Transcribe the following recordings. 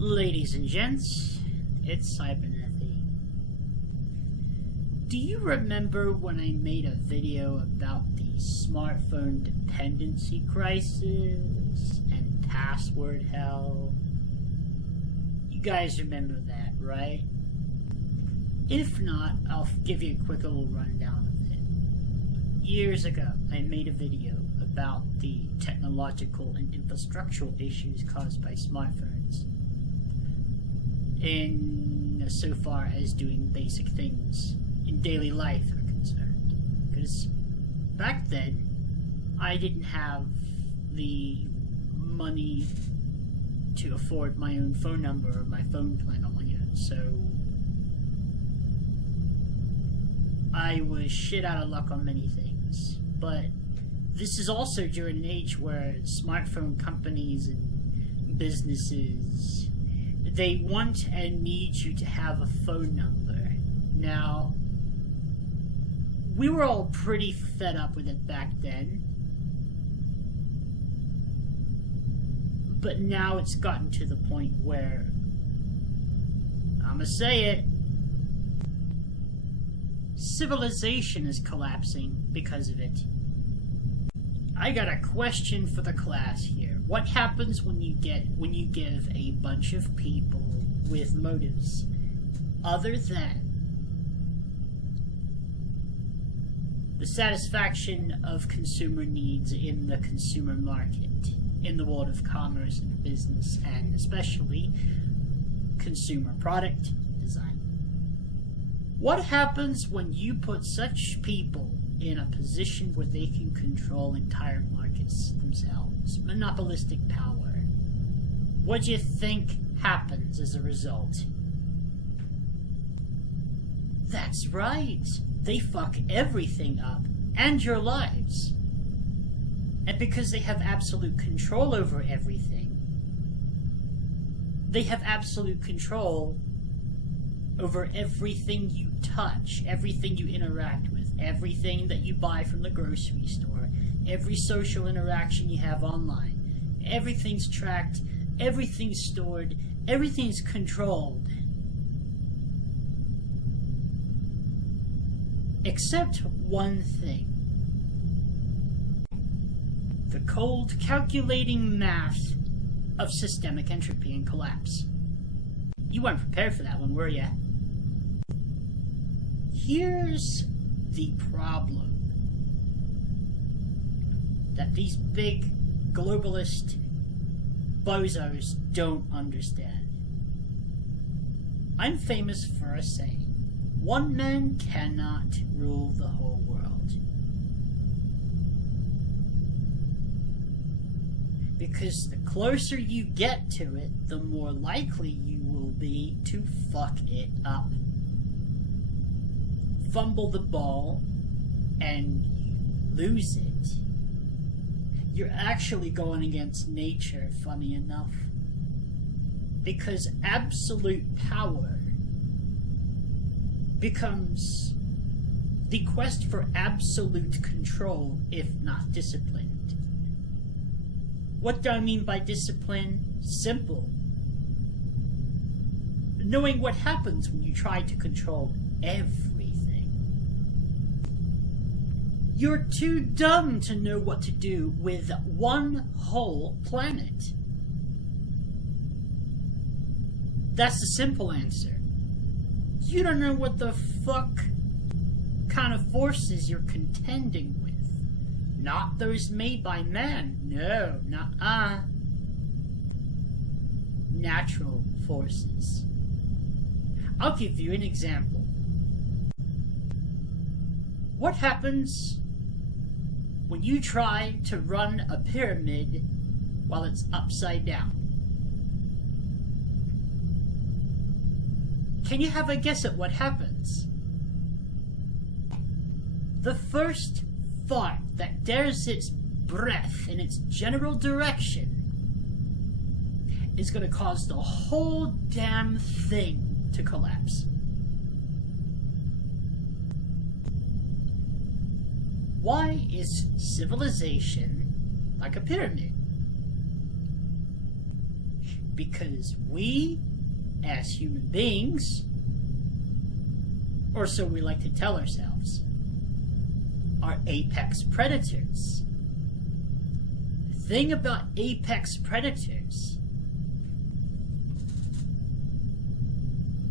Ladies and gents, it's Sibernethy. Do you remember when I made a video about the smartphone dependency crisis and password hell? You guys remember that, right? If not, I'll give you a quick little rundown of it. Years ago, I made a video about the technological and infrastructural issues caused by smartphones, in so far as doing basic things in daily life are concerned. Because back then, I didn't have the money to afford my own phone number or my phone plan on my own, so I was shit out of luck on many things. But this is also during an age where smartphone companies and businesses, they want and need you to have a phone number. Now, we were all pretty fed up with it back then, but now it's gotten to the point where, I'ma say it, civilization is collapsing because of it. I got a question for the class here. What happens when you give a bunch of people with motives other than the satisfaction of consumer needs in the consumer market, in the world of commerce and business, and especially consumer product design? What happens when you put such people in a position where they can control entire markets themselves? Monopolistic power. What do you think happens as a result? That's right. They fuck everything up, and your lives. And because they have absolute control over everything, they have absolute control over everything you touch, everything you interact with, everything that you buy from the grocery store, every social interaction you have online. Everything's tracked, everything's stored, everything's controlled. Except one thing. The cold, calculating math of systemic entropy and collapse. You weren't prepared for that one, were ya? Here's the problem that these big globalist bozos don't understand. I'm famous for a saying: one man cannot rule the whole world. Because the closer you get to it, the more likely you will be to fuck it up. Fumble the ball, and you lose it. You're actually going against nature, funny enough. Because absolute power becomes the quest for absolute control, if not disciplined. What do I mean by discipline? Simple. Knowing what happens when you try to control everything. You're too dumb to know what to do with one whole planet. That's the simple answer. You don't know what the fuck kind of forces you're contending with. Not those made by man. No, nuh-uh. Natural forces. I'll give you an example. What happens when you try to run a pyramid while it's upside down? Can you have a guess at what happens? The first thought that dares its breath in its general direction is going to cause the whole damn thing to collapse. Why is civilization like a pyramid? Because we, as human beings, or so we like to tell ourselves, are apex predators. The thing about apex predators,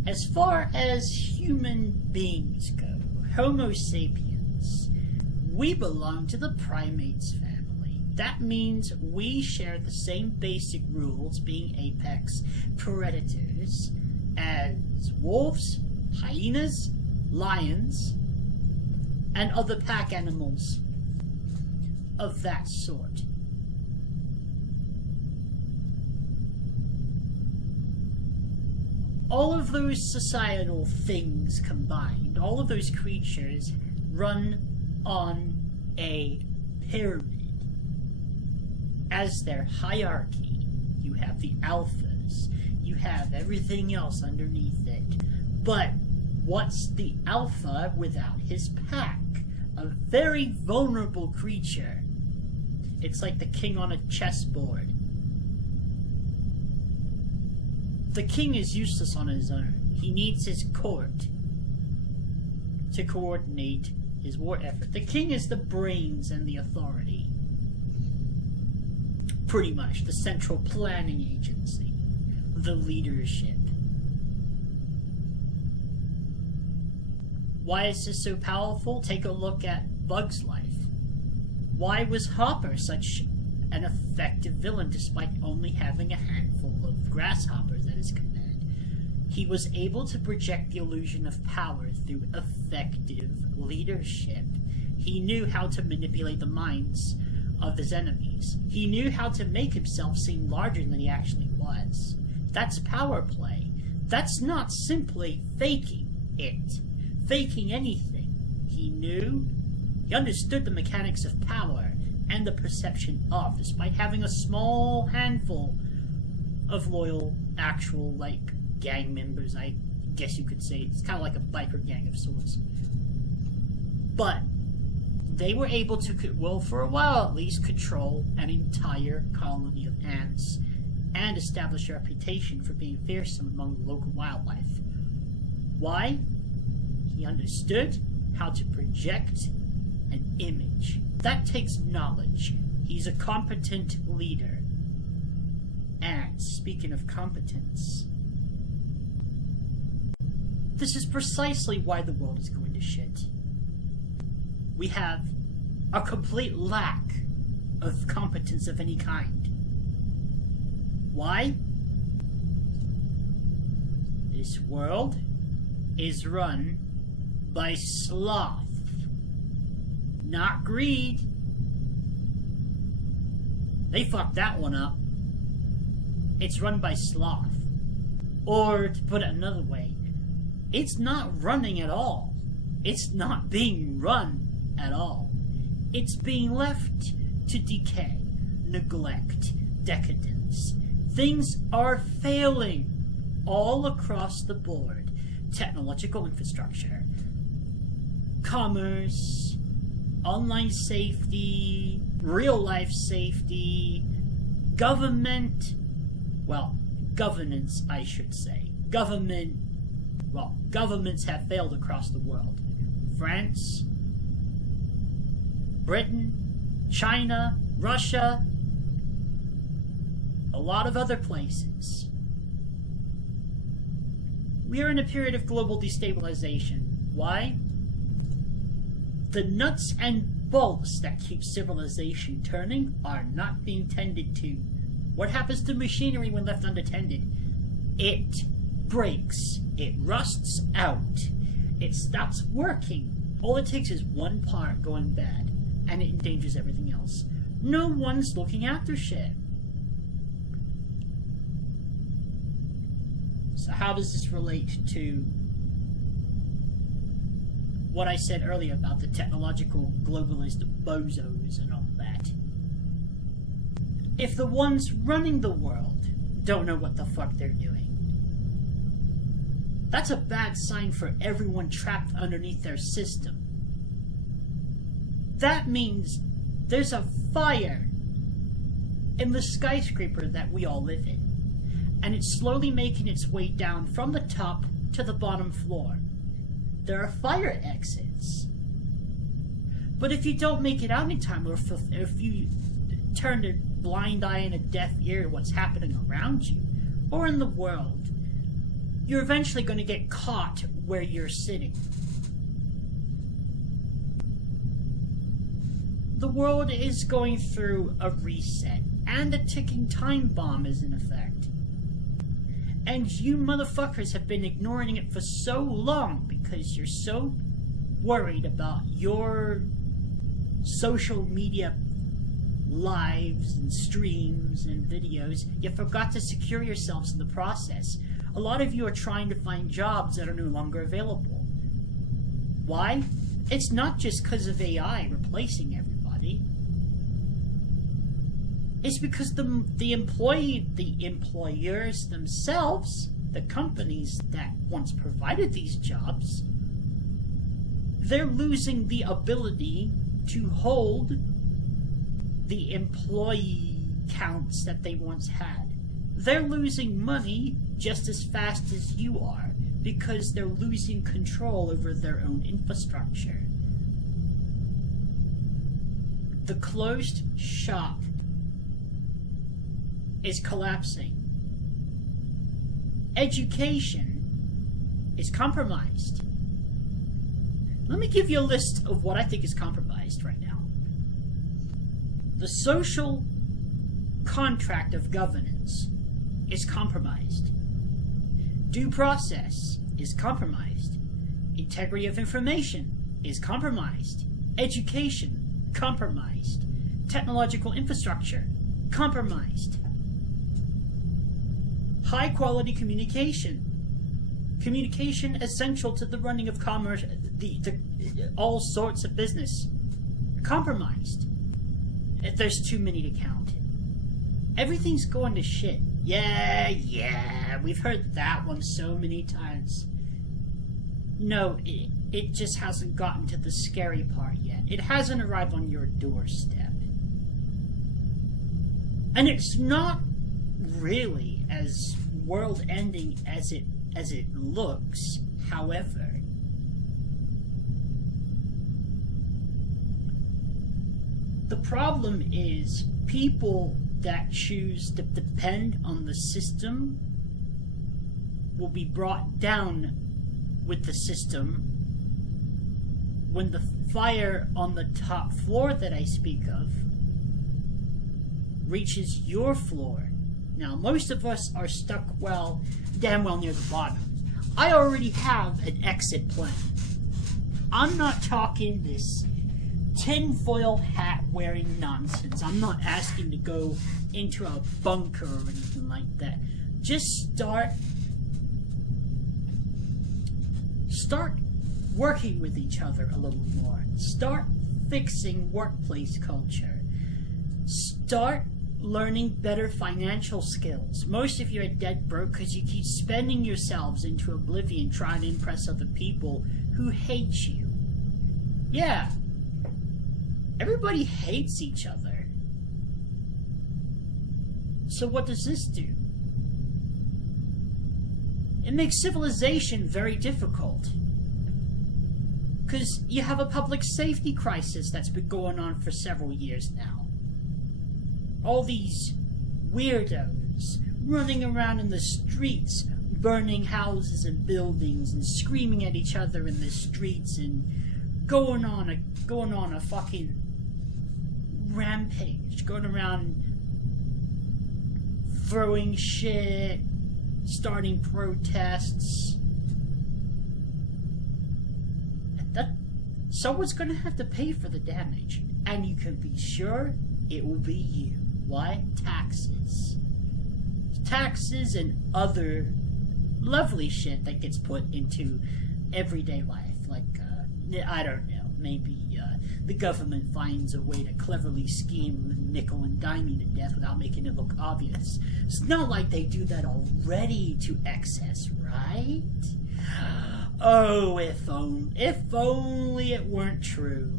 as far as human beings go, Homo sapiens, we belong to the primates family. That means we share the same basic rules, being apex predators, as wolves, hyenas, lions, and other pack animals of that sort. All of those societal things combined, all of those creatures run on a pyramid. As their hierarchy, you have the alphas, you have everything else underneath it. But what's the alpha without his pack? A very vulnerable creature. It's like the king on a chessboard. The king is useless on his own. He needs his court to coordinate his war effort. The king is the brains and the authority. Pretty much the central planning agency, the leadership. Why is this so powerful? Take a look at Bug's life. Why was Hopper such an effective villain despite only having a handful of grasshoppers at his command? He was able to project the illusion of power through effective leadership. He knew how to manipulate the minds of his enemies. He knew how to make himself seem larger than he actually was. That's power play. That's not simply faking it. Faking anything. He understood the mechanics of power and the perception of, despite having a small handful of loyal, actual, gang members, I guess you could say. It's kind of like a biker gang of sorts. But they were able to, well, for a while at least, control an entire colony of ants and establish a reputation for being fearsome among the local wildlife. Why? He understood how to project an image. That takes knowledge. He's a competent leader. And speaking of competence, this is precisely why the world is going to shit. We have a complete lack of competence of any kind. Why? This world is run by sloth, not greed. They fucked that one up. It's run by sloth. Or, to put it another way, it's not running at all. It's not being run at all. It's being left to decay, neglect, decadence. Things are failing all across the board. Technological infrastructure, commerce, online safety, real life safety, governance, I should say. Governments have failed across the world. France, Britain, China, Russia, a lot of other places. We are in a period of global destabilization. Why? The nuts and bolts that keep civilization turning are not being tended to. What happens to machinery when left unattended? It breaks. It rusts out. It stops working. All it takes is one part going bad, and it endangers everything else. No one's looking after shit. So how does this relate to what I said earlier about the technological globalist bozos and all that? If the ones running the world don't know what the fuck they're doing, that's a bad sign for everyone trapped underneath their system. That means there's a fire in the skyscraper that we all live in. and it's slowly making its way down from the top to the bottom floor. There are fire exits. But if you don't make it out in time, or if you turn a blind eye and a deaf ear to what's happening around you, or in the world, you're eventually going to get caught where you're sitting. The world is going through a reset, and a ticking time bomb is in effect. And you motherfuckers have been ignoring it for so long because you're so worried about your social media lives and streams and videos, you forgot to secure yourselves in the process. A lot of you are trying to find jobs that are no longer available. Why? It's not just because of AI replacing everybody. It's because the employers themselves, the companies that once provided these jobs, they're losing the ability to hold the employee counts that they once had. They're losing money just as fast as you are because they're losing control over their own infrastructure. The closed shop is collapsing. Education is compromised. Let me give you a list of what I think is compromised right now. The social contract of governance is compromised. Due process is compromised. Integrity of information is compromised. Education, compromised. Technological infrastructure, compromised. High quality communication. Communication essential to the running of commerce, all sorts of business, compromised. There's too many to count. Everything's going to shit. Yeah, we've heard that one so many times. No, it just hasn't gotten to the scary part yet. It hasn't arrived on your doorstep. And it's not really as world-ending as it looks, however. The problem is people that choose to depend on the system will be brought down with the system when the fire on the top floor that I speak of reaches your floor. Now, most of us are stuck, damn well near the bottom. I already have an exit plan. I'm not talking this tinfoil hat wearing nonsense. I'm not asking to go into a bunker or anything like that. Just start working with each other a little more. Start fixing workplace culture. Start learning better financial skills. Most of you are dead broke because you keep spending yourselves into oblivion trying to impress other people who hate you. Yeah, everybody hates each other. So what does this do? It makes civilization very difficult. Because you have a public safety crisis that's been going on for several years now. All these weirdos running around in the streets, burning houses and buildings and screaming at each other in the streets and going on a fucking rampage, going around throwing shit, starting protests. Someone's gonna have to pay for the damage, and you can be sure it will be you. Why? Taxes. Taxes and other lovely shit that gets put into everyday life. Like, I don't know, maybe the government finds a way to cleverly scheme nickel and dime you to death without making it look obvious. It's not like they do that already to excess, right? Oh, if only it weren't true.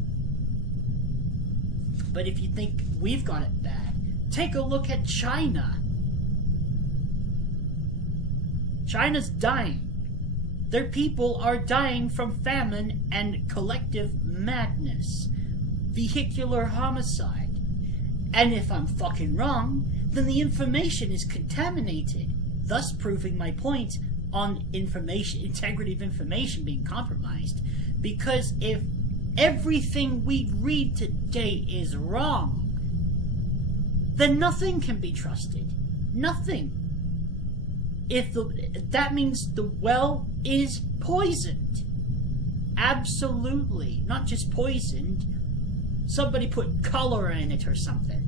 But if you think we've got it bad, take a look at China. China's dying. Their people are dying from famine and collective madness. Vehicular homicide. And if I'm fucking wrong, then the information is contaminated, thus proving my point on integrity of information being compromised. Because if everything we read today is wrong, then nothing can be trusted. Nothing. That means the well is poisoned. Absolutely. Not just poisoned. Somebody put color in it or something.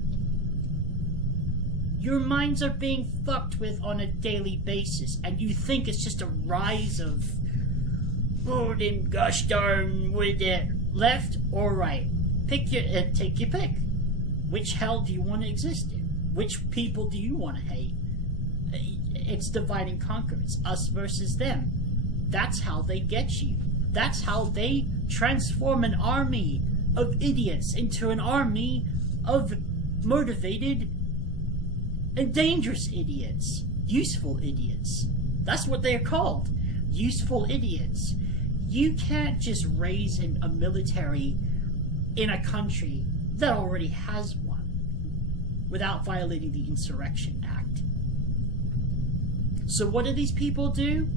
Your minds are being fucked with on a daily basis, and you think it's just a rise of, oh, them gosh darn with it, left or right. Take your pick. Which hell do you want to exist in? Which people do you want to hate? It's divide and conquer. It's us versus them. That's how they get you. That's how they transform an army of idiots into an army of motivated and dangerous idiots. Useful idiots. That's what they're called. Useful idiots. You can't just raise a military in a country that already has one without violating the Insurrection Act. So what do these people do?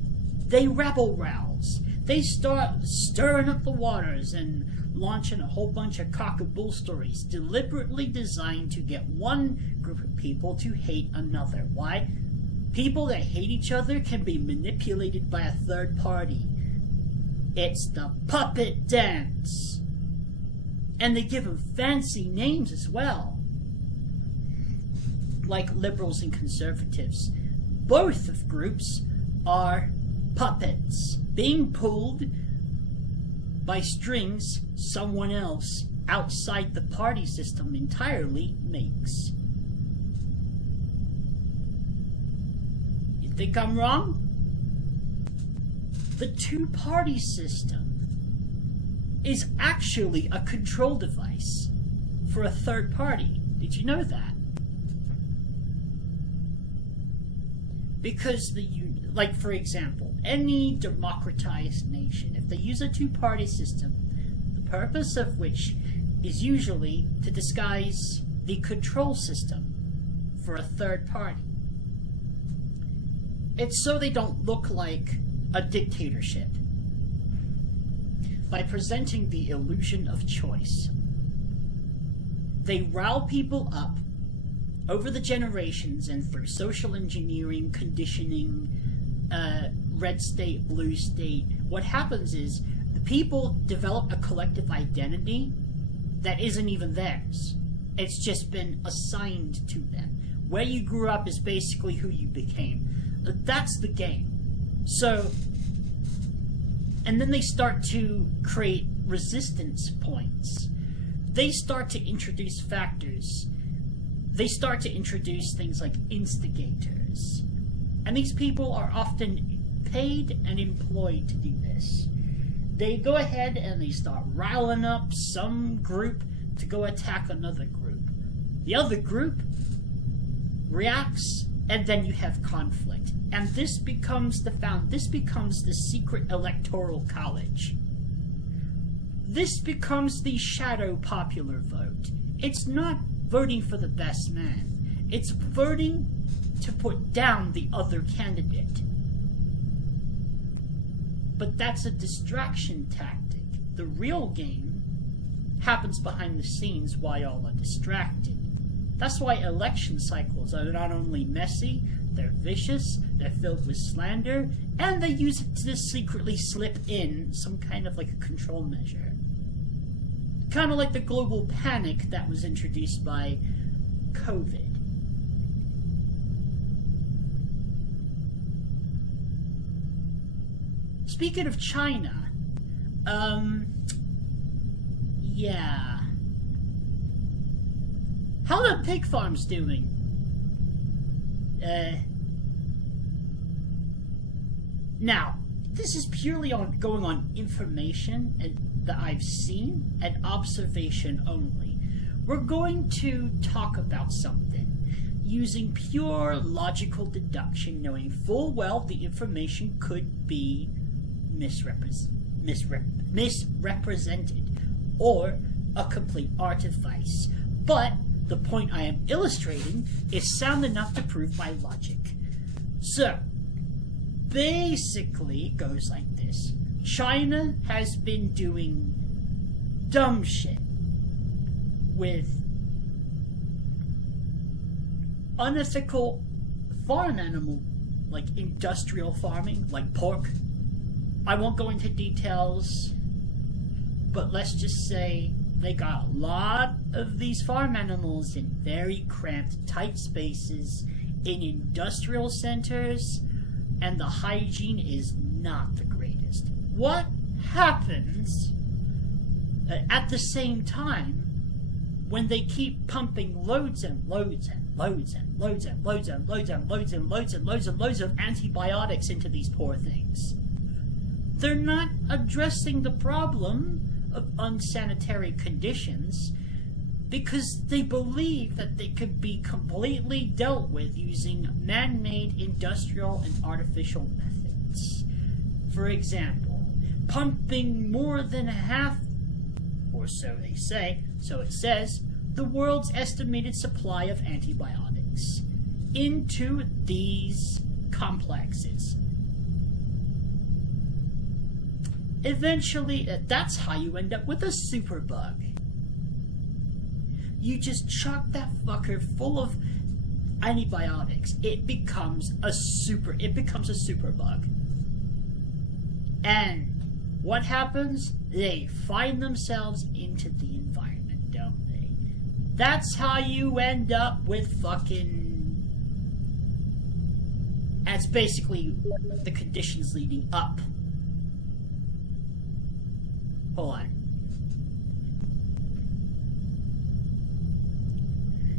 They rebel rouse. They start stirring up the waters and launching a whole bunch of cock-a-bull stories deliberately designed to get one group of people to hate another. Why? People that hate each other can be manipulated by a third party. It's the puppet dance. And they give them fancy names as well. Like liberals and conservatives. Both of groups are puppets being pulled by strings someone else outside the party system entirely makes. You think I'm wrong? The two-party system is actually a control device for a third party. Did you know that? Because like for example, any democratized nation, if they use a two-party system, the purpose of which is usually to disguise the control system for a third party. It's so they don't look like a dictatorship by presenting the illusion of choice. They rile people up over the generations and through social engineering, conditioning, red state, blue state. What happens is the people develop a collective identity that isn't even theirs. It's just been assigned to them. Where you grew up is basically who you became. That's the game. So, and then they start to create resistance points. They start to introduce factors. They start to introduce things like instigators. And these people are often paid and employed to do this. They go ahead and they start riling up some group to go attack another group. The other group reacts, and then you have conflict. And this becomes the secret electoral college. This becomes the shadow popular vote. It's not voting for the best man. It's voting to put down the other candidate. But that's a distraction tactic. The real game happens behind the scenes while y'all are distracted. That's why election cycles are not only messy, they're vicious, they're filled with slander, and they use it to secretly slip in some kind of like a control measure. Kind of like the global panic that was introduced by COVID. Speaking of China, yeah. How are the pig farms doing? Now, this is purely going on information that I've seen and observation only. We're going to talk about something. using pure logical deduction, knowing full well the information could be misrepresented or a complete artifice. But the point I am illustrating is sound enough to prove by logic. So, basically it goes like this. China has been doing dumb shit with unethical farm animal, like industrial farming, like pork. I won't go into details, but let's just say they got a lot of these farm animals in very cramped, tight spaces in industrial centers, and the hygiene is not the greatest. What happens at the same time when they keep pumping loads and loads and loads and loads and loads and loads and loads and loads and loads and loads of antibiotics into these poor things? They're not addressing the problem of unsanitary conditions because they believe that they could be completely dealt with using man-made industrial and artificial methods. For example, pumping more than half, or so they say, so it says, the world's estimated supply of antibiotics into these complexes. Eventually, that's how you end up with a superbug. You just chuck that fucker full of antibiotics. It becomes a superbug. And what happens? They find themselves into the environment, don't they? That's how you end up with fucking... That's basically the conditions leading up. Hold on.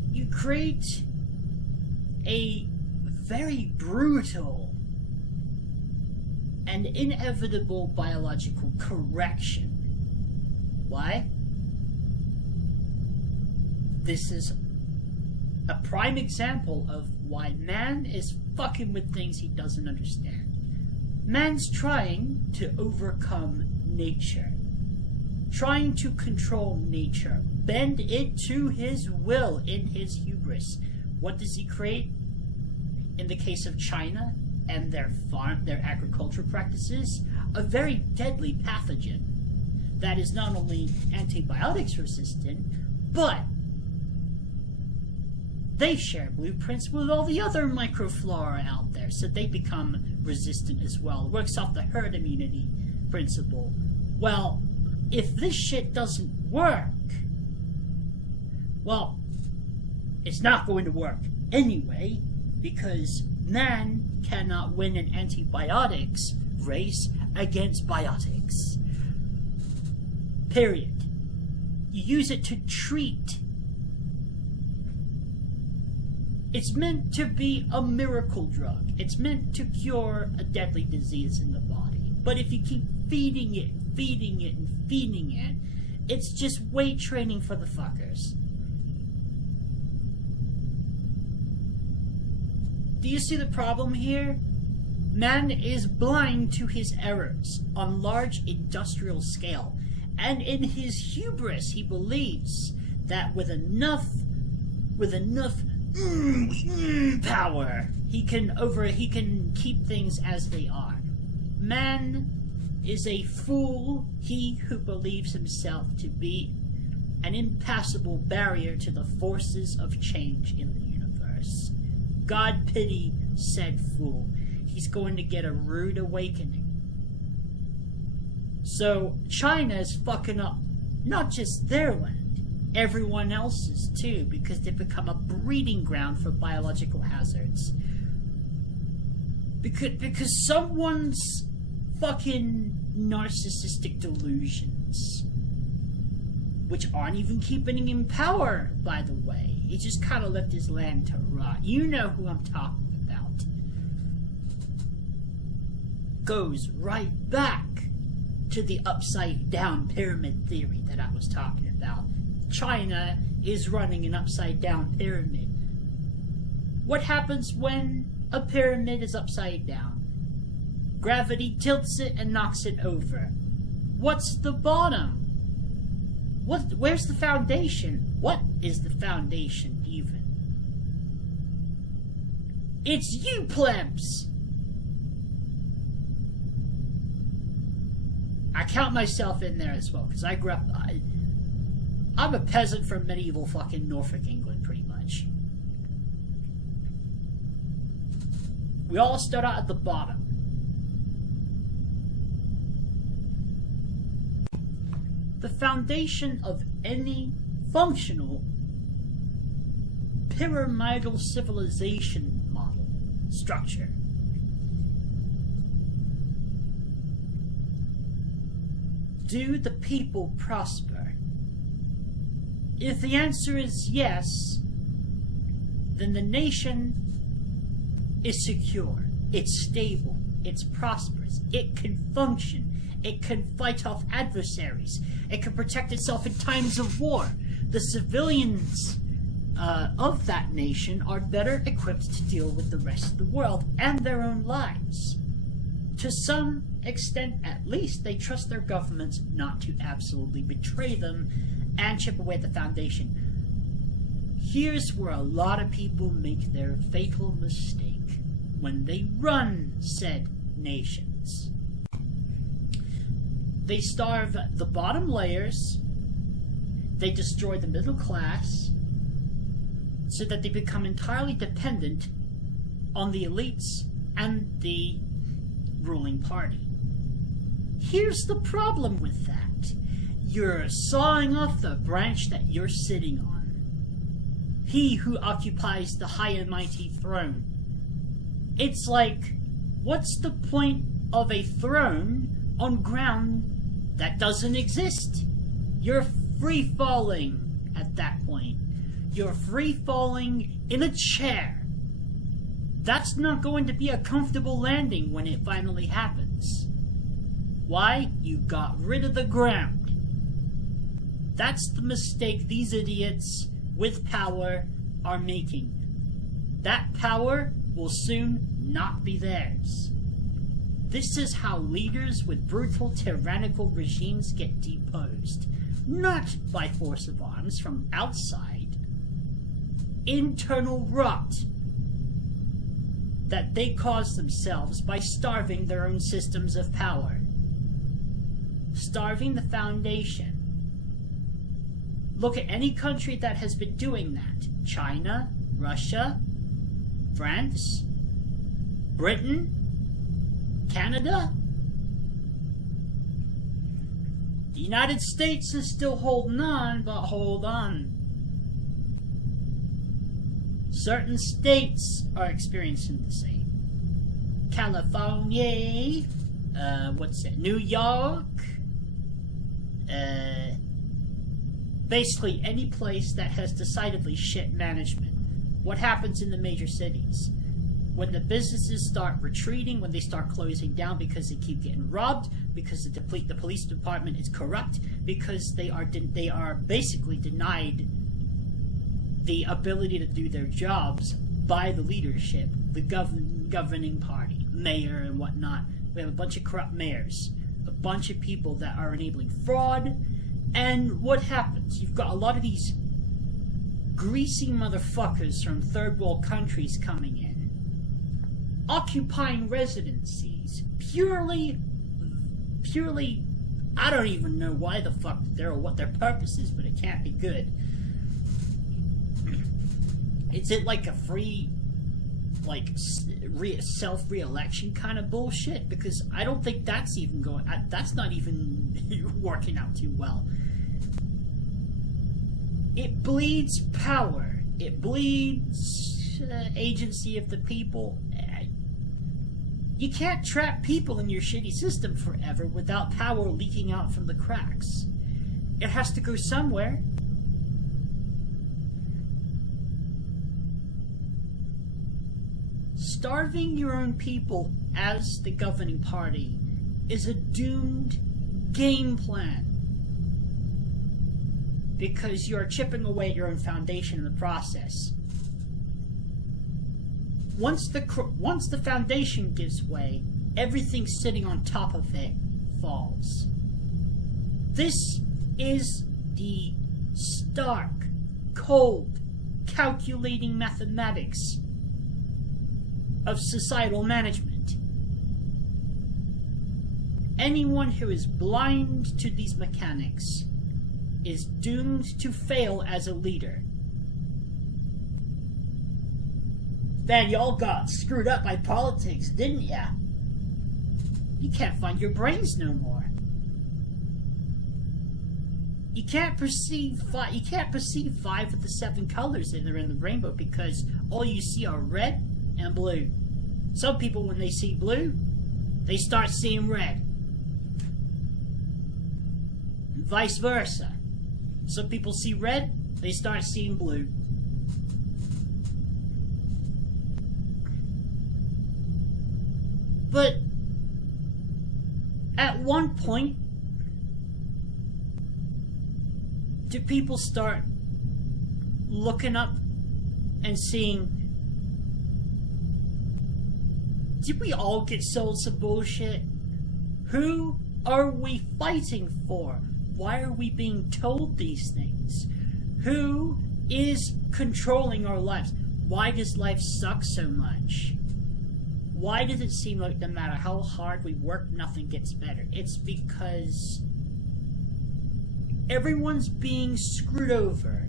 You create a very brutal and inevitable biological correction. Why? This is a prime example of why man is fucking with things he doesn't understand. Man's trying to overcome nature. Trying to control nature, bend it to his will in his hubris. What does he create? In the case of China and their agriculture practices, a very deadly pathogen that is not only antibiotics resistant, but they share blueprints with all the other microflora out there, so they become resistant as well. It works off the herd immunity principle. Well, if this shit doesn't work, well, it's not going to work anyway, because man cannot win an antibiotics race against biotics. Period. You use it to treat. It's meant to be a miracle drug. It's meant to cure a deadly disease in the body. But if you keep feeding it, it's just weight training for the fuckers. Do you see the problem here? Man is blind to his errors on large industrial scale, and in his hubris he believes that with enough power he can keep things as they are. Man is a fool, he who believes himself to be an impassable barrier to the forces of change in the universe. God pity said fool. He's going to get a rude awakening. So China is fucking up not just their land, everyone else's too, because they've become a breeding ground for biological hazards. Because someone's fucking narcissistic delusions, which aren't even keeping him in power, by the way. He just kind of left his land to rot. You know who I'm talking about. Goes right back to the upside down pyramid theory that I was talking about. China is running an upside down pyramid. What happens when a pyramid is upside down? Gravity tilts it and knocks it over. What's the bottom? Where's the foundation? What is the foundation even? It's you plebs! I count myself in there as well, because I grew up... I'm a peasant from medieval fucking Norfolk, England, pretty much. We all start out at the bottom. The foundation of any functional pyramidal civilization model structure. Do the people prosper? If the answer is yes, then the nation is secure, it's stable, it's prosperous, it can function, it can fight off adversaries, it can protect itself in times of war. The civilians of that nation are better equipped to deal with the rest of the world and their own lives. To some extent, at least, they trust their governments not to absolutely betray them and chip away at the foundation. Here's where a lot of people make their fatal mistake when they run said nations. They starve the bottom layers, they destroy the middle class, so that they become entirely dependent on the elites and the ruling party. Here's the problem with that. You're sawing off the branch that you're sitting on. He who occupies the high and mighty throne. It's like, what's the point of a throne on ground that doesn't exist? You're free-falling at that point. You're free-falling in a chair. That's not going to be a comfortable landing when it finally happens. Why? You got rid of the ground. That's the mistake these idiots with power are making. That power will soon not be theirs. This is how leaders with brutal, tyrannical regimes get deposed. Not by force of arms from outside. Internal rot that they cause themselves by starving their own systems of power. Starving the foundation. Look at any country that has been doing that. China, Russia, France, Britain, Canada. The United States is still holding on, but hold on. Certain states are experiencing the same. California, New York, basically any place that has decidedly shit management. What happens in the major cities? When the businesses start retreating, when they start closing down because they keep getting robbed, because the police department is corrupt, because they are basically denied the ability to do their jobs by the leadership, the governing party, mayor and whatnot. We have a bunch of corrupt mayors, a bunch of people that are enabling fraud, and what happens? You've got a lot of these greasy motherfuckers from third world countries coming in, occupying residencies, purely, I don't even know why the fuck they're or what their purpose is, but it can't be good. Is it like a free, self-re-election kind of bullshit? Because I don't think that's even that's not even working out too well. It bleeds power. It bleeds agency of the people. You can't trap people in your shitty system forever without power leaking out from the cracks. It has to go somewhere. Starving your own people as the governing party is a doomed game plan. Because you're chipping away at your own foundation in the process. once the foundation gives way, everything sitting on top of it falls. This is the stark, cold, calculating mathematics of societal management. Anyone who is blind to these mechanics is doomed to fail as a leader. Man, y'all got screwed up by politics, didn't ya? You can't find your brains no more. You can't perceive 5 of the 7 colors that are in the rainbow because all you see are red and blue. Some people, when they see blue, they start seeing red. And vice versa. Some people see red, they start seeing blue. But at one point, do people start looking up and seeing, did we all get sold some bullshit? Who are we fighting for? Why are we being told these things? Who is controlling our lives? Why does life suck so much? Why does it seem like no matter how hard we work, nothing gets better? It's because everyone's being screwed over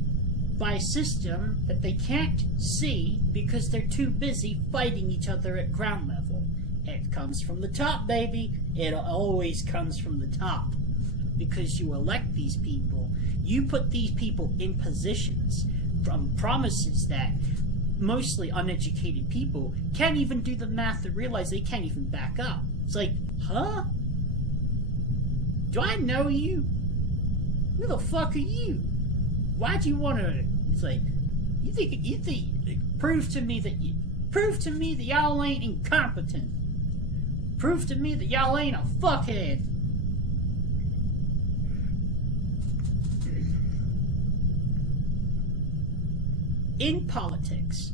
by a system that they can't see because they're too busy fighting each other at ground level. It comes from the top, baby. It always comes from the top. Because you elect these people. You put these people in positions from promises that mostly uneducated people can't even do the math to realize they can't even back up. It's like, huh? Do I know you? Who the fuck are you? Why'd you want to? It's like, you think, prove to me that y'all ain't incompetent. Prove to me that y'all ain't a fuckhead. In politics,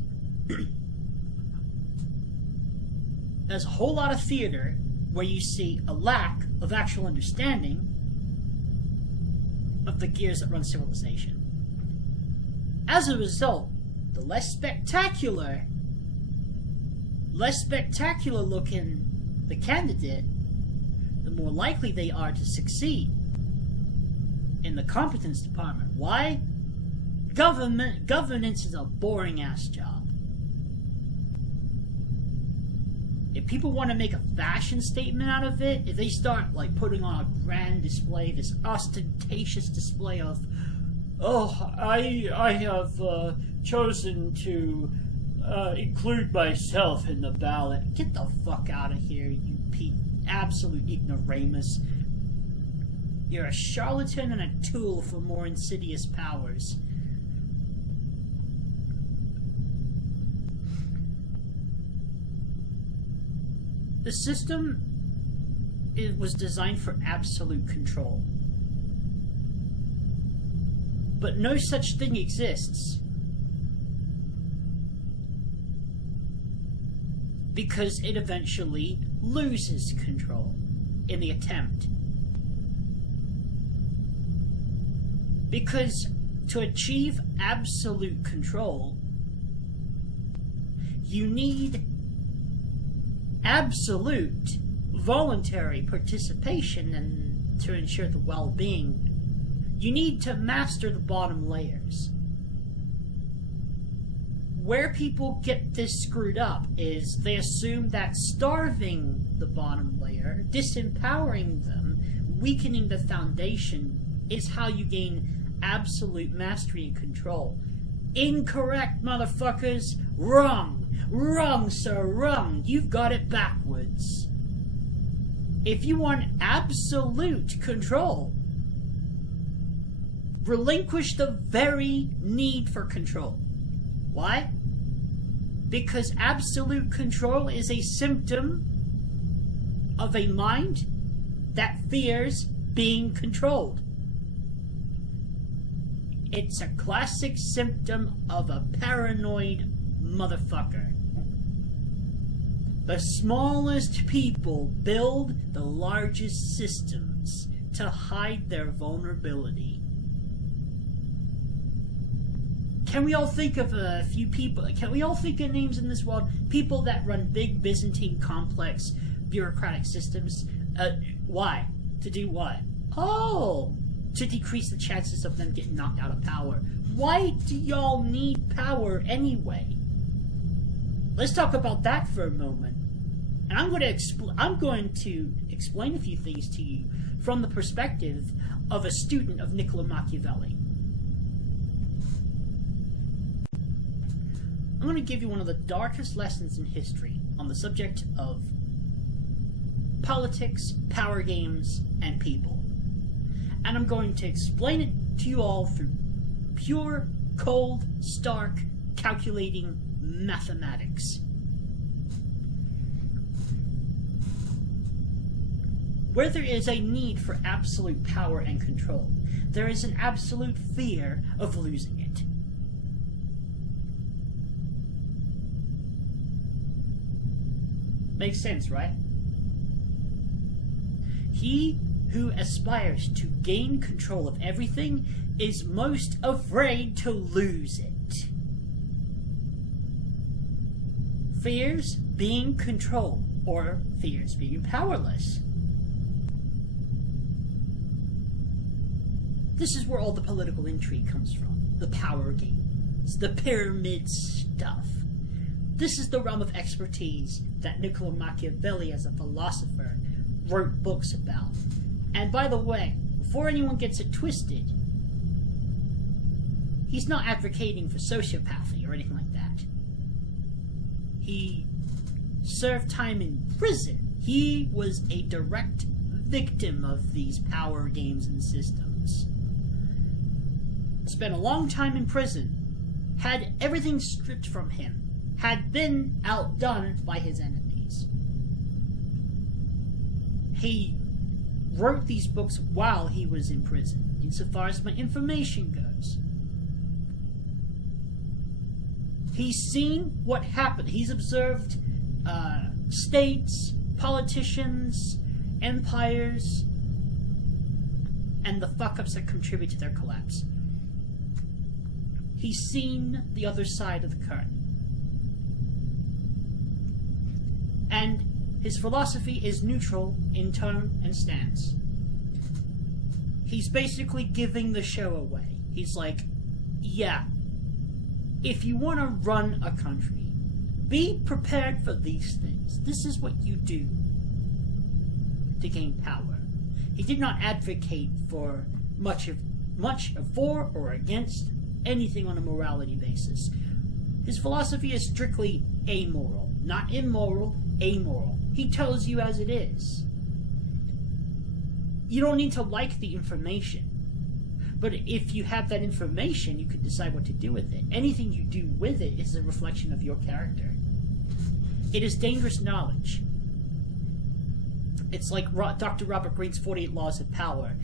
there's a whole lot of theater where you see a lack of actual understanding of the gears that run civilization. As a result, the less spectacular looking the candidate, the more likely they are to succeed in the competence department. Why? Governance is a boring ass job. If people want to make a fashion statement out of it, if they start like putting on a grand display, this ostentatious display of, oh, I have chosen to include myself in the ballot. Get the fuck out of here, you absolute ignoramus. You're a charlatan and a tool for more insidious powers. The system was designed for absolute control. But no such thing exists. Because it eventually loses control in the attempt. Because to achieve absolute control, you need absolute voluntary participation and to ensure the well-being. You need to master the bottom layers. Where people get this screwed up is they assume that starving the bottom layer, disempowering them, weakening the foundation is how you gain absolute mastery and control. Incorrect, motherfuckers. Wrong. Wrong, sir, wrong. You've got it backwards. If you want absolute control, relinquish the very need for control. Why? Because absolute control is a symptom of a mind that fears being controlled. It's a classic symptom of a paranoid motherfucker. The smallest people build the largest systems to hide their vulnerability. Can we all think of a few people? Can we all think of names in this world? People that run big Byzantine complex bureaucratic systems. Why? To do what? Oh, to decrease the chances of them getting knocked out of power. Why do y'all need power anyway? Let's talk about that for a moment. And I'm going to explain a few things to you from the perspective of a student of Niccolo Machiavelli. I'm going to give you one of the darkest lessons in history on the subject of politics, power games, and people. And I'm going to explain it to you all through pure, cold, stark, calculating mathematics. Where there is a need for absolute power and control, there is an absolute fear of losing it. Makes sense, right? He who aspires to gain control of everything is most afraid to lose it. Fears being controlled, or fears being powerless. This is where all the political intrigue comes from. The power games, the pyramid stuff. This is the realm of expertise that Niccolo Machiavelli, as a philosopher, wrote books about. And by the way, before anyone gets it twisted, he's not advocating for sociopathy or anything like that. He served time in prison. He was a direct victim of these power games and systems. Spent a long time in prison, had everything stripped from him, had been outdone by his enemies. He wrote these books while he was in prison, insofar as my information goes. He's seen what happened. He's observed states, politicians, empires, and the fuck-ups that contribute to their collapse. He's seen the other side of the curtain. And his philosophy is neutral in tone and stance. He's basically giving the show away. He's like, yeah, if you want to run a country, be prepared for these things. This is what you do to gain power. He did not advocate for much for or against anything on a morality basis. His philosophy is strictly amoral, not immoral, amoral. He tells you as it is. You don't need to like the information, but if you have that information, you can decide what to do with it. Anything you do with it is a reflection of your character. It is dangerous knowledge. It's like Dr. Robert Greene's 48 Laws of Power.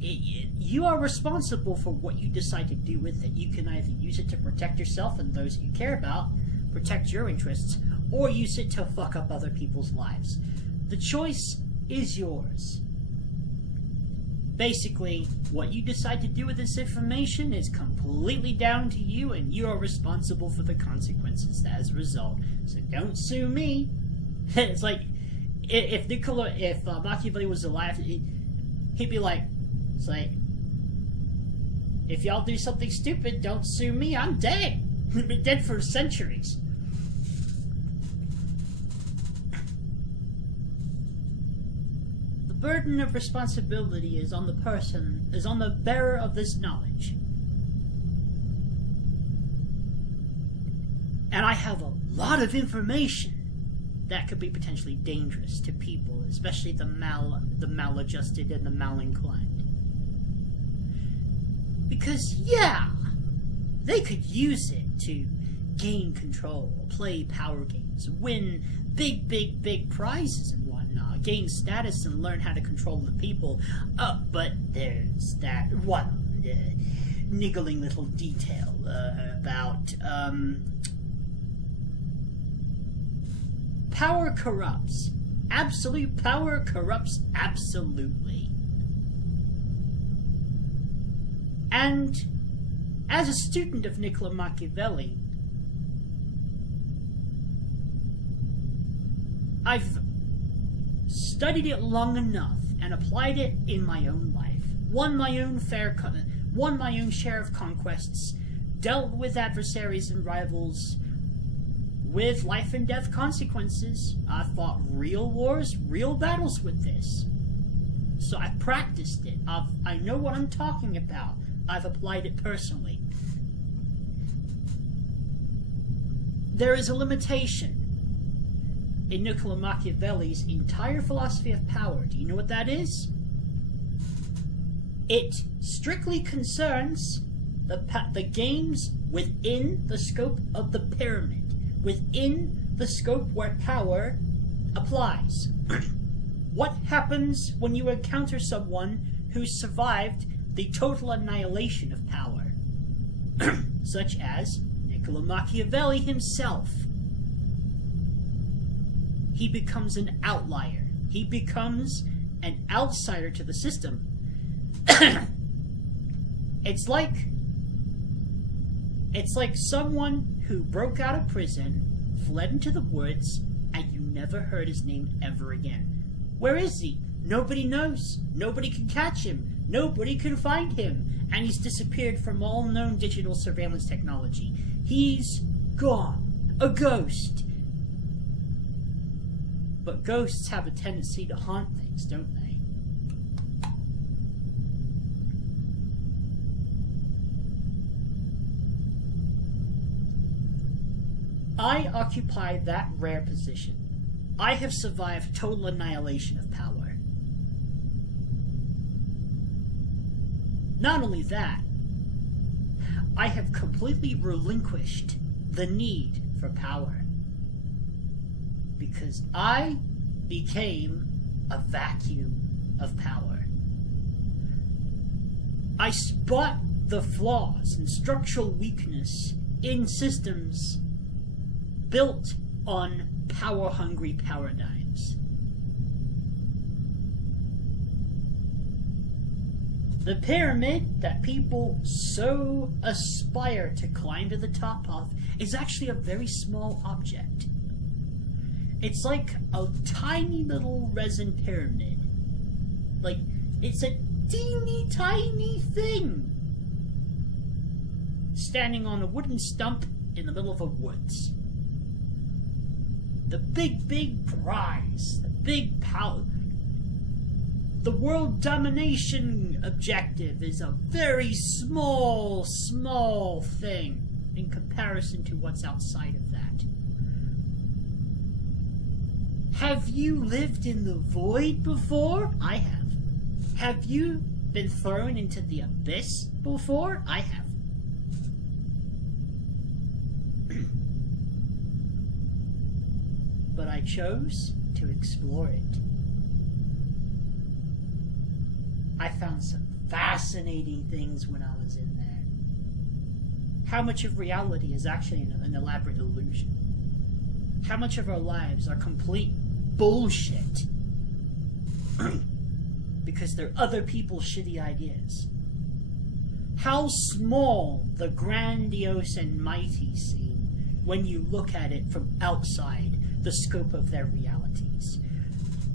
You are responsible for what you decide to do with it. You can either use it to protect yourself and those you care about, protect your interests, or use it to fuck up other people's lives. The choice is yours. Basically, what you decide to do with this information is completely down to you, and you are responsible for the consequences as a result. So don't sue me. It's like, if Machiavelli was alive, he'd be like, it's like, if y'all do something stupid, don't sue me, I'm dead. I've been dead for centuries. The burden of responsibility is on the bearer of this knowledge. And I have a lot of information that could be potentially dangerous to people, especially the maladjusted and the malinclined. Because, yeah, they could use it to gain control, play power games, win big prizes and whatnot, gain status and learn how to control the people. But there's that one niggling little detail about Power corrupts. Absolute power corrupts absolutely. And as a student of Niccolo Machiavelli, I've studied it long enough and applied it in my own life. Won my own share of conquests, dealt with adversaries and rivals with life and death consequences. I fought real wars, real battles with this. So I've practiced it. I know what I'm talking about. I've applied it personally. There is a limitation in Niccolo Machiavelli's entire philosophy of power. Do you know what that is? It strictly concerns the games within the scope of the pyramid, within the scope where power applies. What happens when you encounter someone who survived the total annihilation of power? Such as Niccolo Machiavelli himself. He becomes an outlier. He becomes an outsider to the system. It's like someone who broke out of prison, fled into the woods, and you never heard his name ever again. Where is he? Nobody knows. Nobody can catch him. Nobody can find him. And he's disappeared from all known digital surveillance technology. He's gone. A ghost. But ghosts have a tendency to haunt things, don't they? I occupy that rare position. I have survived total annihilation of power. Not only that, I have completely relinquished the need for power. Because I became a vacuum of power. I spot the flaws and structural weakness in systems built on power-hungry paradigms. The pyramid that people so aspire to climb to the top of is actually a very small object. It's like a tiny little resin pyramid. Like, it's a teeny tiny thing standing on a wooden stump in the middle of a woods. The big prize, the big power, the world domination objective is a very small thing in comparison to what's outside of that. Have you lived in the void before? I have. Have you been thrown into the abyss before? I have. But I chose to explore it. I found some fascinating things when I was in there. How much of reality is actually an elaborate illusion? How much of our lives are complete bullshit because they're other people's shitty ideas? How small the grandiose and mighty seem when you look at it from outside the scope of their realities.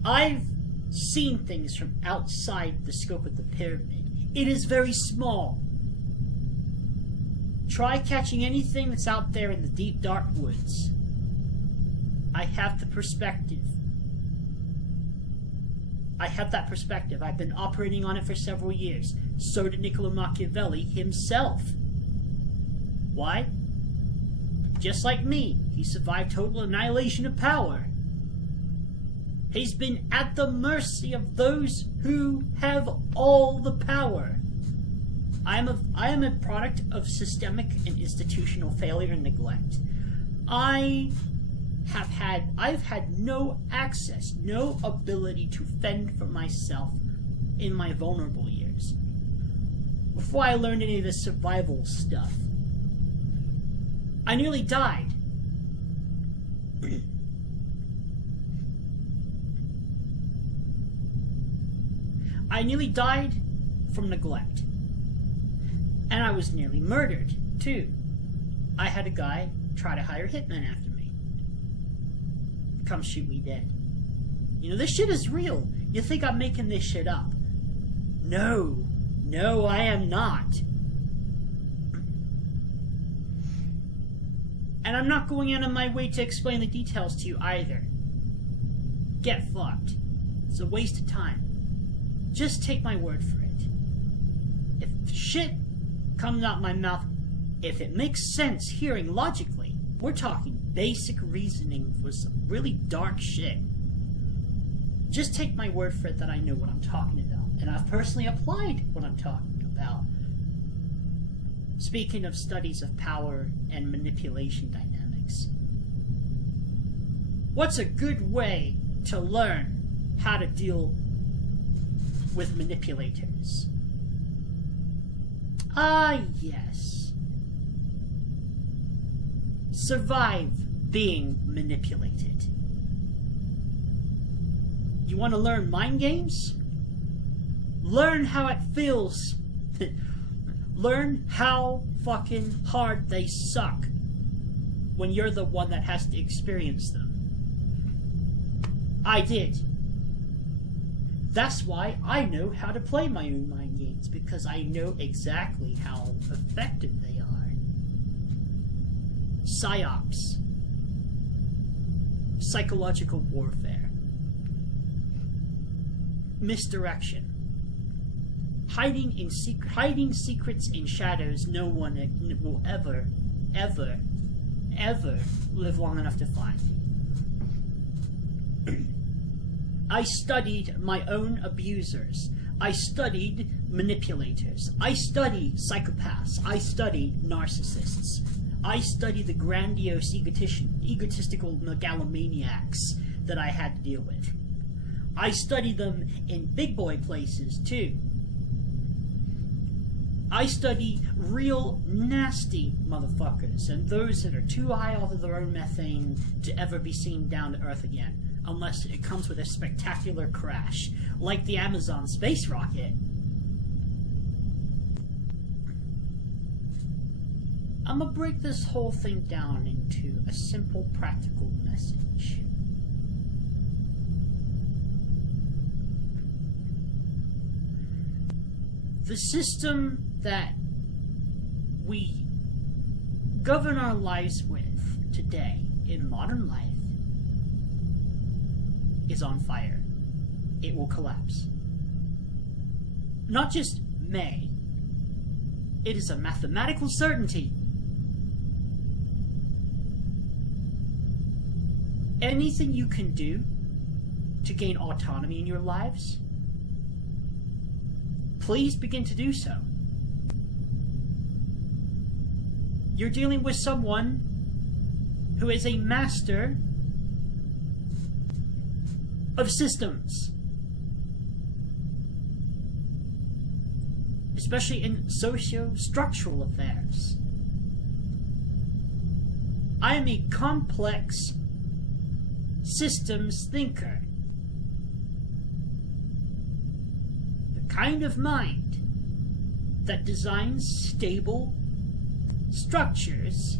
I've seen things from outside the scope of the pyramid. It is very small. Try catching anything that's out there in the deep, dark woods. I have the perspective. I have that perspective. I've been operating on it for several years. So did Niccolo Machiavelli himself. Why? Just like me, he survived total annihilation of power. He's been at the mercy of those who have all the power. I am a product of systemic and institutional failure and neglect. I've had no access, no ability to fend for myself in my vulnerable years. Before I learned any of this survival stuff, I nearly died. I nearly died from neglect. And I was nearly murdered, too. I had a guy try to hire a hitman after me. Come shoot me dead. You know, this shit is real. You think I'm making this shit up? No. No, I am not. And I'm not going out of my way to explain the details to you either. Get fucked. It's a waste of time. Just take my word for it. If shit comes out my mouth, if it makes sense hearing logically, we're talking basic reasoning for some really dark shit. Just take my word for it that I know what I'm talking about. And I've personally applied what I'm talking about. Speaking of studies of power and manipulation dynamics, what's a good way to learn how to deal with manipulators? Ah, yes. Survive being manipulated. You want to learn mind games? Learn how it feels. Learn how fucking hard they suck when you're the one that has to experience them. I did. That's why I know how to play my own mind games, because I know exactly how effective they are. Psyops. Psychological warfare. Misdirection. Hiding secrets in shadows no one will ever live long enough to find. I studied my own abusers. I studied manipulators. I studied psychopaths. I studied narcissists. I studied the grandiose egotistical megalomaniacs that I had to deal with. I studied them in big boy places too. I study real nasty motherfuckers and those that are too high off of their own methane to ever be seen down to Earth again, unless it comes with a spectacular crash, like the Amazon space rocket. I'm gonna break this whole thing down into a simple, practical message. The system that we govern our lives with today in modern life is on fire. It will collapse. Not just may, it is a mathematical certainty. Anything you can do to gain autonomy in your lives, please begin to do so. You're dealing with someone who is a master of systems, especially in sociostructural affairs. I am a complex systems thinker. The kind of mind that designs stable structures,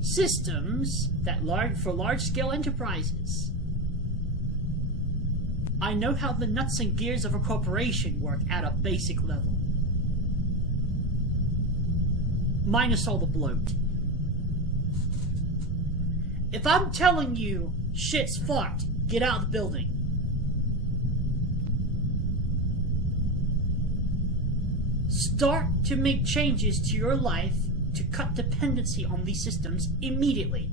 systems that for large-scale enterprises. I know how the nuts and gears of a corporation work at a basic level. Minus all the bloat. If I'm telling you shit's fucked, get out of the building. Start to make changes to your life to cut dependency on these systems immediately.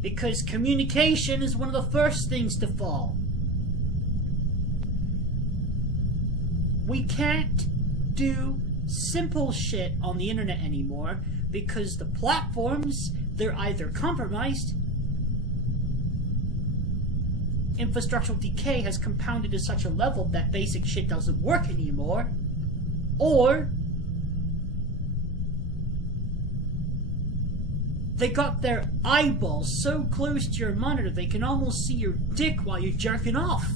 Because communication is one of the first things to fall. We can't do simple shit on the internet anymore because the platforms, they're either compromised, infrastructural decay has compounded to such a level that basic shit doesn't work anymore, or they got their eyeballs so close to your monitor they can almost see your dick while you're jerking off.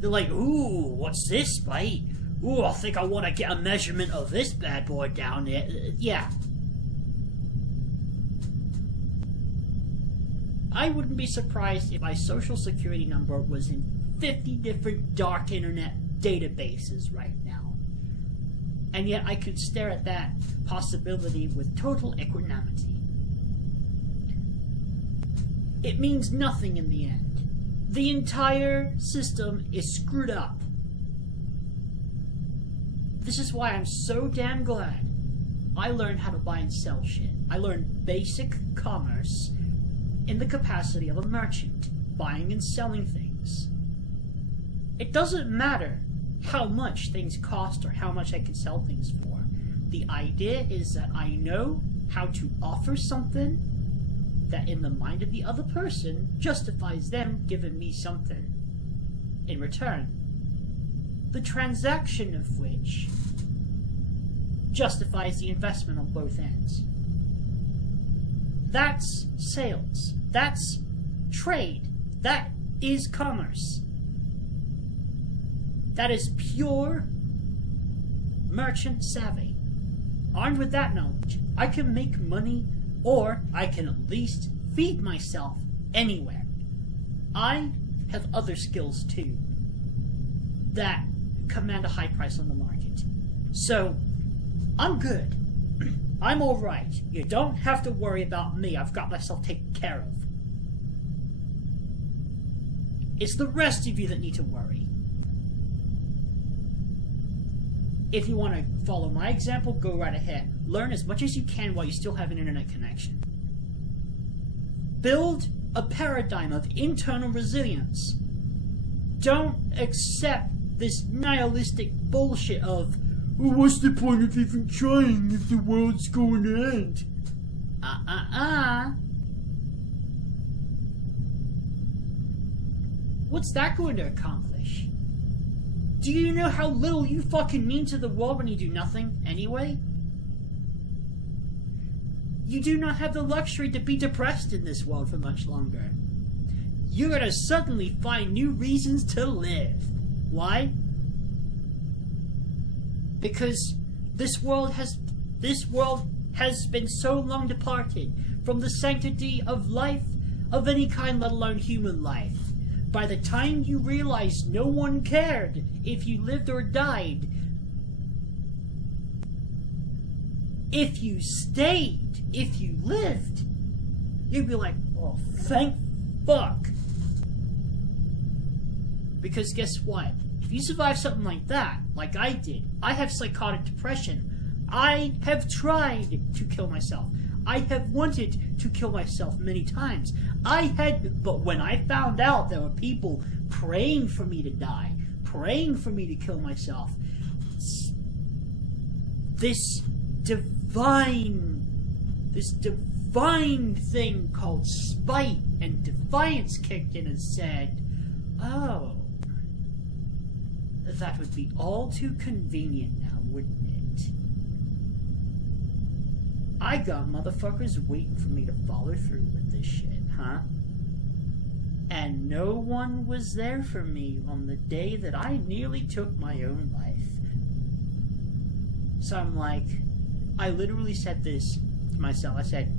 They're like, ooh, what's this, mate? Ooh, I think I want to get a measurement of this bad boy down there. Yeah. I wouldn't be surprised if my social security number was in 50 different dark internet databases right now. And yet I could stare at that possibility with total equanimity. It means nothing in the end. The entire system is screwed up. This is why I'm so damn glad I learned how to buy and sell shit. I learned basic commerce in the capacity of a merchant, buying and selling things. It doesn't matter how much things cost or how much I can sell things for. The idea is that I know how to offer something that in the mind of the other person justifies them giving me something in return. The transaction of which justifies the investment on both ends. That's sales. That's trade. That is commerce. That is pure merchant savvy. Armed with that knowledge, I can make money, or I can at least feed myself anywhere. I have other skills too that command a high price on the market. So, I'm good. I'm alright. You don't have to worry about me. I've got myself taken care of. It's the rest of you that need to worry. If you want to follow my example, go right ahead. Learn as much as you can while you still have an internet connection. Build a paradigm of internal resilience. Don't accept this nihilistic bullshit of, well, what's the point of even trying if the world's going to end? What's that going to accomplish? Do you know how little you fucking mean to the world when you do nothing anyway? You do not have the luxury to be depressed in this world for much longer. You're gonna suddenly find new reasons to live. Why? Because this world has been so long departed from the sanctity of life of any kind, let alone human life. By the time you realize no one cared if you lived or died, if you stayed, if you lived, you'd be like, oh, thank fuck. Because guess what? If you survive something like that, like I did, I have psychotic depression. I have tried to kill myself. I have wanted to kill myself many times. But when I found out there were people praying for me to die, praying for me to kill myself, this divine thing called spite and defiance kicked in and said, oh, that would be all too convenient now, wouldn't it? I got motherfuckers waiting for me to follow through with this shit, huh? And no one was there for me on the day that I nearly took my own life. So I'm like, I literally said this to myself. I said,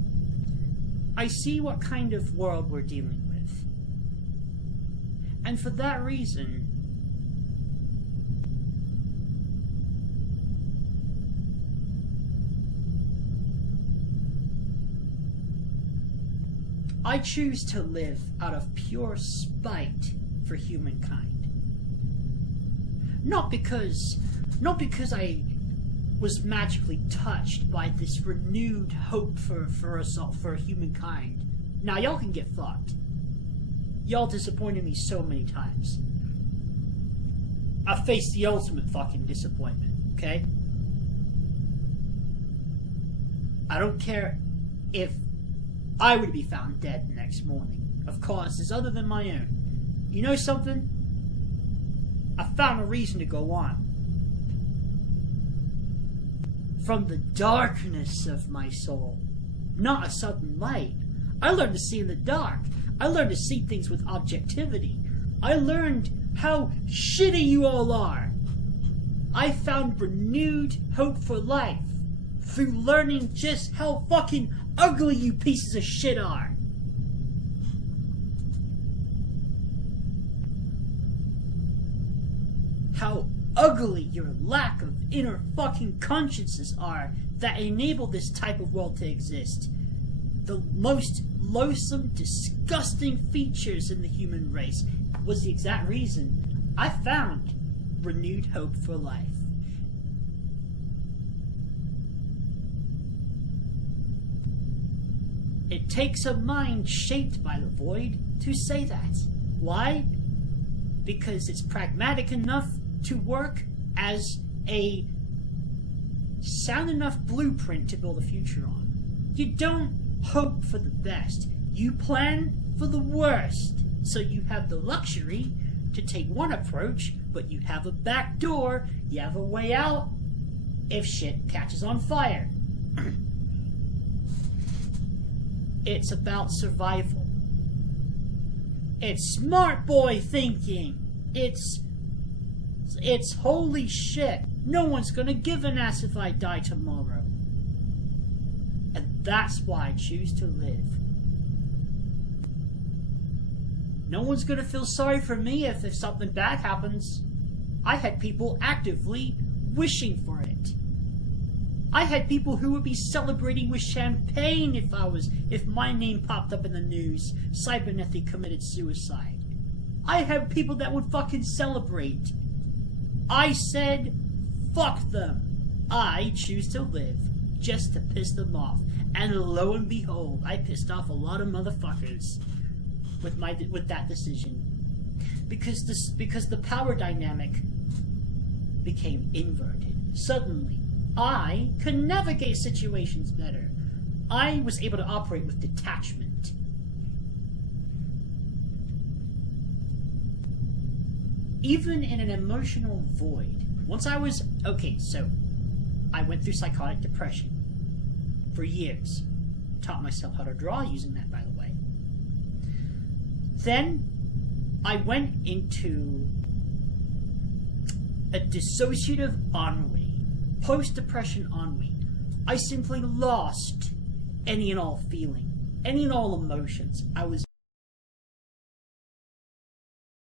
I see what kind of world we're dealing with. And for that reason, I choose to live out of pure spite for humankind. Not because I was magically touched by this renewed hope for us all, for humankind. Now y'all can get fucked. Y'all disappointed me so many times. I faced the ultimate fucking disappointment, okay? I don't care if I would be found dead the next morning of causes other than my own. You know something? I found a reason to go on. From the darkness of my soul, not a sudden light. I learned to see in the dark. I learned to see things with objectivity. I learned how shitty you all are. I found renewed hope for life through learning just how fucking ugly you pieces of shit are. How ugly your lack of inner fucking consciences are that enable this type of world to exist. The most loathsome, disgusting features in the human race was the exact reason I found renewed hope for life. It takes a mind shaped by the void to say that. Why? Because it's pragmatic enough to work as a sound enough blueprint to build a future on. You don't hope for the best. You plan for the worst. So you have the luxury to take one approach, but you have a back door, you have a way out if shit catches on fire. It's about survival. It's smart boy thinking. It's holy shit. No one's gonna give an ass if I die tomorrow. And that's why I choose to live. No one's gonna feel sorry for me if something bad happens. I had people actively wishing for it. I had people who would be celebrating with champagne if my name popped up in the news. Sibernethy committed suicide. I had people that would fucking celebrate. I said, fuck them. I choose to live just to piss them off. And lo and behold, I pissed off a lot of motherfuckers with that decision. Because the power dynamic became inverted. Suddenly, I could navigate situations better. I was able to operate with detachment. Even in an emotional void. Once I was... Okay, so I went through psychotic depression for years. Taught myself how to draw using that, by the way. Then I went into a dissociative ennui. Post-depression ennui. I simply lost any and all feeling, any and all emotions. I was